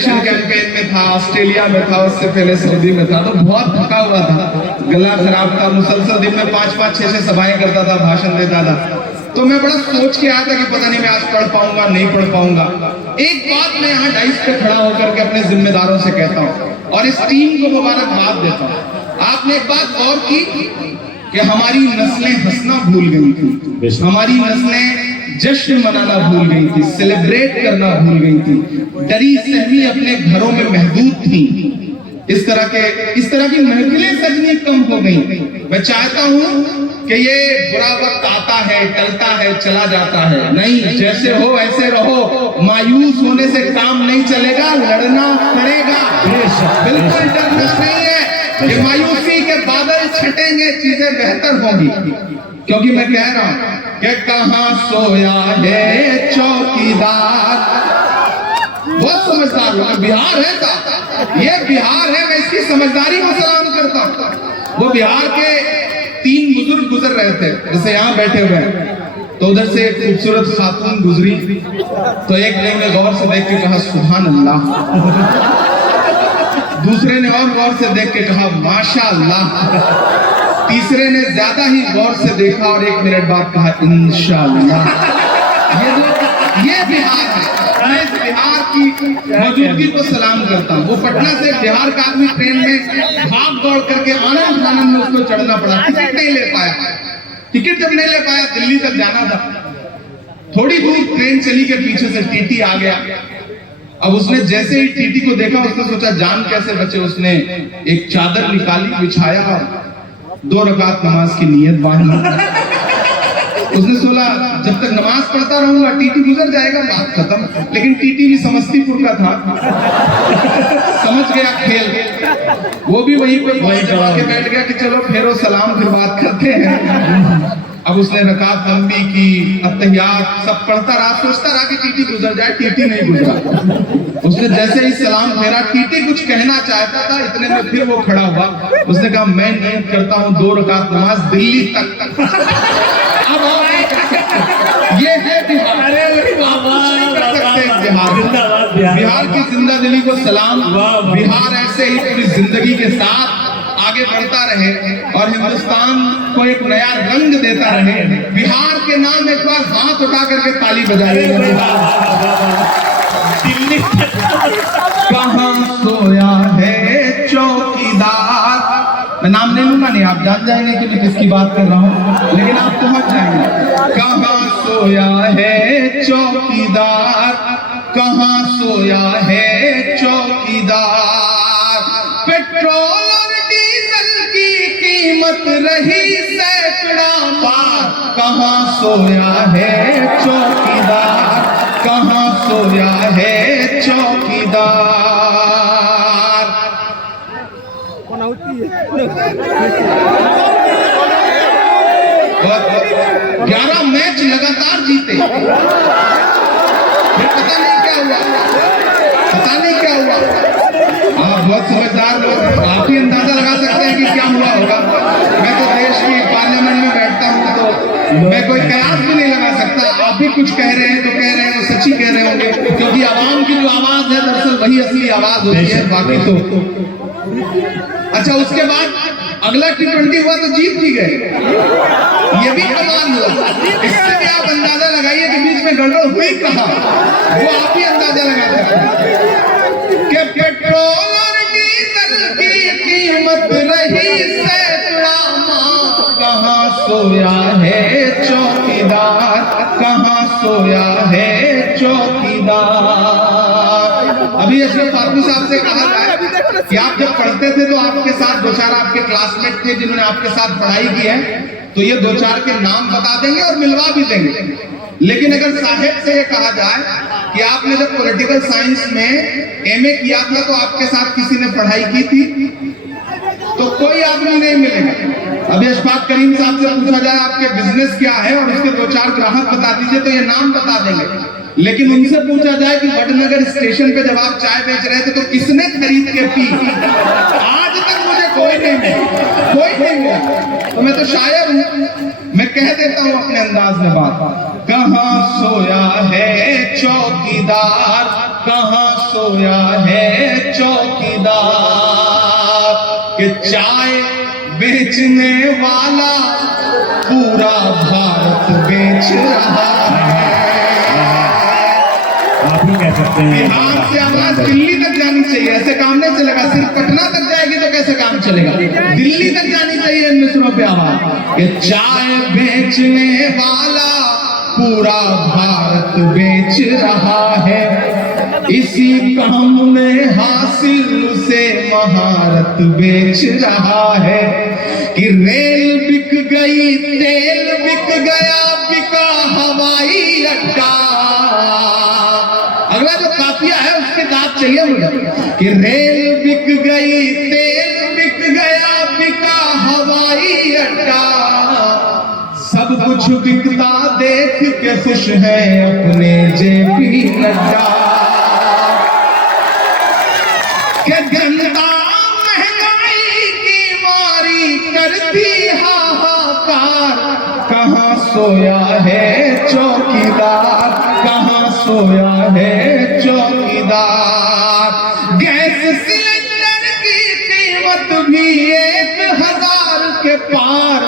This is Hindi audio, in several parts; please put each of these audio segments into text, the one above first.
इलेक्शन कैंपेन में था, ऑस्ट्रेलिया में था, उससे पहले सऊदी में था, तो बहुत थका हुआ था, गला खराब था, मुसलसल दिन में 5-5, 6-6 सभाएं करता था, भाषण देता था। तो मैं बड़ा सोच के आया था कि पता नहीं मैं आज पढ़ पाऊंगा नहीं पढ़ पाऊंगा। एक बात मैं यहाँ डाइस पे खड़ा होकर के अपने जिम्मेदारों से कहता हूँ और इस टीम को मुबारकबाद देता हूँ। आपने एक बात गौर की कि हमारी नस्लें हंसना भूल गई थी, हमारी नस्लें जश्न मनाना भूल गई थी, सेलिब्रेट करना भूल गई थी, डरी सहमी अपने घरों में महदूद थी। इस तरह की महफिलें सजनी कम हो गई। मैं चाहता हूं कि ये बुरा वक्त आता है, टलता है, चला जाता है, नहीं, जैसे हो ऐसे रहो। मायूस होने से काम नहीं चलेगा, लड़ना पड़ेगा। बिल्कुल डरना नहीं है कि मायूसी के बादल छटेंगे, चीजें बेहतर होंगी। क्योंकि मैं कह रहा हूं कि कहां सोया है चौकीदार। बहुत समझदार लोग, बिहार है का, ये बिहार है, मैं इसकी समझदारी को सलाम करता हूं। वो बिहार के 3 बुजुर्ग गुजर रहे थे, जैसे यहाँ बैठे हुए हैं, तो उधर से एक खूबसूरत खातून गुजरी, तो एक ने उन्हें गौर से देख के कहा सुभान अल्लाह, दूसरे ने और गौर से देख के कहा माशाअल्लाह, तीसरे ने ज्यादा ही गौर से देखा और 1 मिनट बाद कहा इंशाअल्लाह। ये बिहार है। मैं इस बिहार की मौजूदगी को सलाम करता हूँ। वो पटना से बिहार का आदमी ट्रेन में भाग दौड़ करके आनंद में उसको चढ़ना पड़ा, टिकट नहीं ले पाया। टिकट जब नहीं ले पाया, दिल्ली तक जाना था, थोड़ी दूर ट्रेन चली के पीछे से टीटी आ गया। अब उसने जैसे ही टीटी को देखा, उसने सोचा जान कैसे बचे। उसने एक चादर निकाली, बिछाया और 2 रकात नमाज की नीयत बांधी। उसने सोचा जब तक नमाज पढ़ता रहूंगा टीटी गुजर जाएगा, बात खत्म। लेकिन टीटी भी समस्तीपुर का था, समझ गया खेल, वो भी वहीं पे जमा के बैठ गया कि चलो फेरो सलाम, फिर बात करते हैं। अब उसने रकात लंबी की, अत्तहियात सब पढ़ता रहा, सोचता रहा कि टीटी गुजर जाए, टीटी नहीं गुजरा। उसने जैसे ही सलाम फेरा, टीटी कुछ कहना चाहता था, इतने में फिर वो खड़ा हुआ। उसने कहा मैं नियत करता हूँ 2 रकात नमाज दिल्ली तक। अब ये है बिहार, बिहार की जिंदा दिली को सलाम। बिहार ऐसे ही पूरी जिंदगी के साथ आगे बढ़ता रहे और हिंदुस्तान को एक नया रंग देता रहे। बिहार के नाम एक बार हाथ उठा करके ताली बजाइए। कहां सोया है चौकीदार। मैं नाम नहीं लूंगा, नहीं आप जान जाएंगे कि मैं किसकी बात कर रहा हूं, लेकिन आप पहुंच जाएंगे। कहां सोया है चौकीदार, कहां सोया है चौकीदार। पेट्रोल और डीजल की कीमत रही सैकड़ा पार, कहां सोया है चौकीदार, कहां सोया है चौकीदार। 11 मैच लगातार जीते, फिर पता नहीं क्या हुआ, पता नहीं क्या हुआ। आप बहुत समझदार लोग, आप ही अंदाजा लगा सकते हैं कि क्या हुआ होगा। मैं तो देश की पार्लियामेंट में बैठता हूँ, तो मैं कोई कयास भी नहीं लगा सकता। आप भी कुछ कह रहे हैं तो कह रहे हैं, वो सच्ची कह रहे होंगे, क्योंकि आवाम की जो आवाज है दरअसल वही असली आवाज होती है, बाकी तो। अच्छा, उसके बाद अगला T20 हुआ तो जीत भी गए, ये भी कमाल हुआ। इससे भी आप अंदाजा लगाइए कि बीच में गड़बड़ हुई कहां, वो आप ही अंदाजा लगा सकते हैं कि पेट्रोल और डीजल की कीमत रही सैकड़ा मां, कहां सोया है चौकीदार, कहां सोया है चौकीदार। अभी अशरफ फारूकी साहब से कहा जाए कि आप जब पढ़ते थे तो आपके साथ 2-4 आपके क्लासमेट थे जिन्होंने आपके साथ पढ़ाई की है, तो ये 2-4 के नाम बता देंगे और मिलवा भी देंगे। लेकिन अगर साहेब से ये कहा जाए कि आपने जब पॉलिटिकल साइंस में MA किया था तो आपके साथ किसी ने पढ़ाई की थी, तो कोई आदमी नहीं मिलेगा। अभी अशफाक करीम साहब से पूछा जाए आपके बिजनेस क्या है और उसके 2-4 ग्राहक बता दीजिए, तो ये नाम बता देंगे। लेकिन उनसे पूछा जाए कि वडनगर स्टेशन पे जब आप चाय बेच रहे थे तो किसने खरीद के पी, आज तक मुझे कोई कोई नहीं मिला। तो मैं तो शायर हूं, मैं कह देता हूं अपने अंदाज में बात। कहाँ सोया है चौकीदार, कहाँ सोया है चौकीदार, कि चाय बेचने वाला पूरा भारत बेच रहा है। आप ही कह सकते हैं। बिहार से आवाज दिल्ली तक जानी चाहिए, ऐसे काम नहीं चलेगा। सिर्फ पटना तक जाएगी तो कैसे काम चलेगा? दिल्ली तक जानी चाहिए इन मिसरों पे आवाज, कि चाय बेचने वाला पूरा भारत बेच रहा है। इसी काम में हासिल से महारत बेच रहा है। कि रेल बिक गई, तेल बिक गया, बिका हवाई अड्डा। अगला जो काफिया है उसके दांत चाहिए मुझे। कि रेल बिक गई, तेल बिक गया, बिका हवाई अड्डा। सब कुछ बिकता देख के खुश है अपने जेपी नड्डा। के जनता महंगाई की मारी करती हाहाकार। कहाँ सोया है चौकीदार, कहाँ सोया है चौकीदार। गैस सिलेंडर की कीमत भी 1000 के पार।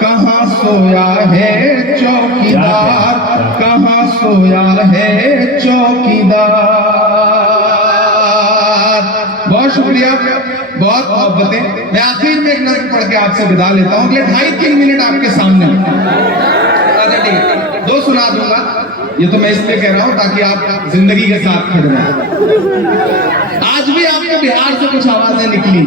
कहाँ सोया है चौकीदार, कहाँ सोया है चौकीदार। बहुत शुक्रिया, बहुत मोहब्बतें। मैं आखिर में एक नज़्म पढ़ के आपसे विदा लेता हूँ। अगले 2.5-3 मिनट आपके सामने अच्छा ठीक है, 2 सुना दूंगा। ये तो मैं इसलिए कह रहा हूँ ताकि आप जिंदगी के साथ खड़े रहें। आज भी आपके बिहार से कुछ आवाजें निकली।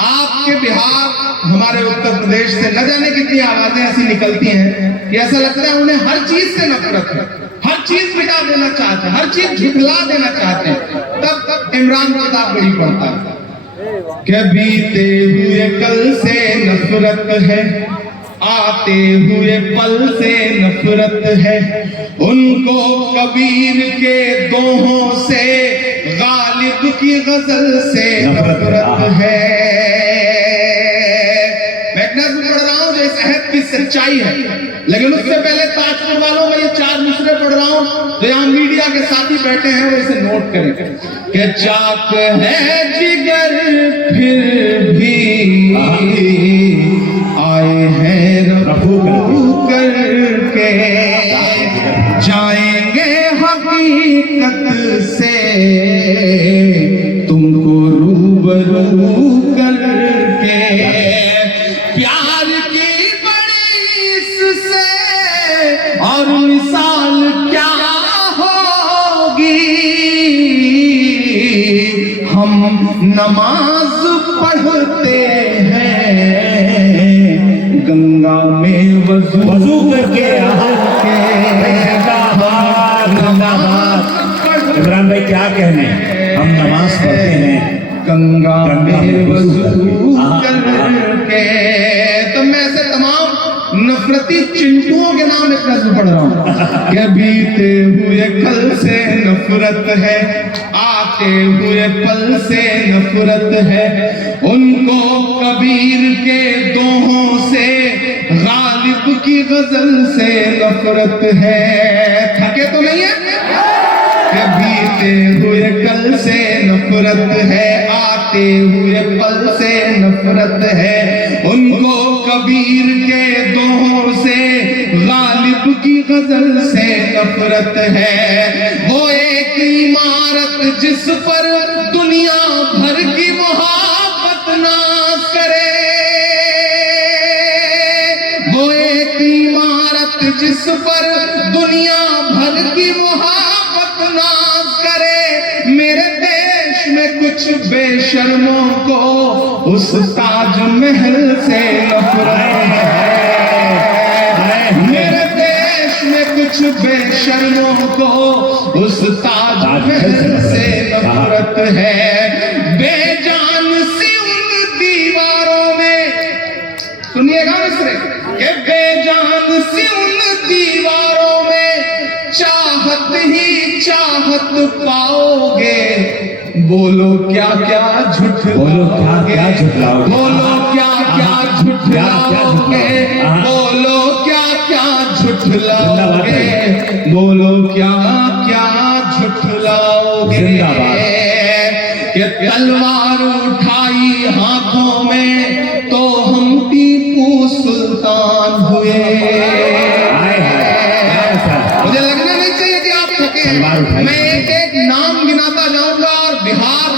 आपके बिहार, हमारे उत्तर प्रदेश से न जाने कितनी आवाजें ऐसी निकलती हैं कि ऐसा लगता है उन्हें हर चीज से नफरत है, हर चीज मिटा देना चाहते हैं, हर चीज झुठला देना चाहते हैं। तब इमरान किताब बड़ी पढ़ता है कि बीते हुए कल से नफरत है, आते हुए पल से नफरत है। उनको कबीर के दोहों से, गालिब की गजल से नफरत है। मैं एक नज़्म पढ़ रहा हूं जो इस अहद की सच्चाई है, लेकिन उससे पहले ताजपुर वालों में ये 4 मिसरे पढ़ रहा हूं। तो यहाँ मीडिया के साथी बैठे हैं, वो इसे नोट करें। कि चाक है जिगर फिर भी आए हैं रफू करके, जाएंगे हकीकत से तुमको रूबरू करके। प्यार की बड़ी इससे और मिसाल क्या होगी। हम नमाज पढ़ते हैं गंगा में वजू करके इमरान भाई क्या कहने, हम नमाज पढ़ते हैं गंगा में वजू करके। तो मैं ऐसे तमाम नफरती चिंटुओं के नाम एक नज़्म पढ़ रहा हूँ। कि बीते हुए कल से नफरत है, आते हुए पल से नफरत है। उनको कबीर के दोहों से, गालिब की गजल से नफरत है। थके तो नहीं है? कि बीते हुए कल से नफरत है, आते हुए पल से नफरत है। उनको कबीर के दोहों से, गालिब की गजल से नफरत है। वो एक इमारत जिस पर दुनिया भर की मोहब्बत ना करे, वो एक इमारत जिस पर दुनिया भर की मोहब्बत ना करे। मेरे देश में कुछ बेशर्मों को उस ताजमहल से नफरत है। मेरे देश में कुछ बेशर्मों को उस ताजमहल से नफरत है। बेजान सी उन दीवारों में, सुनिएगा मिस्रे, के बेजान सी उन दीवारों में चाहत ही चाहत पाओगे। बोलो क्या क्या झुठलाओगे, बोलो क्या क्या झुठलाओगे, बोलो क्या क्या झुठलाओगे, हाँ। बोलो क्या क्या झुठलाओगे, जिंदाबाद। कि तलवार उठाई हाथों में तो हम टीपू सुल्तान हुए। मुझे लगना नहीं चाहिए कि आप थके हैं। मैं एक एक नाम गिनाता जाऊंगा और बिहार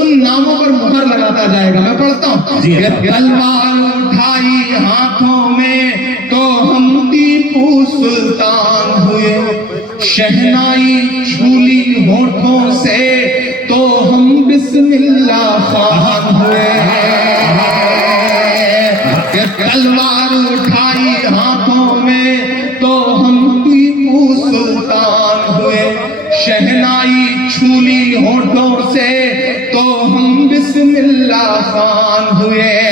उन नामों पर मुहर लगाता जाएगा। मैं पढ़ता हूँ। जी हाँ। तलवार उठाई हाथों में तो हम टीपू सुल्तान हुए, शहनाई छूली होठों से तो हम बिस्मिल्लाह खान हुए। तलवार उठाई हाथों में तो हम टीपू सुल्तान हुए, शहनाई छूली होठों से तो हम बिस्मिल्लाह खान हुए।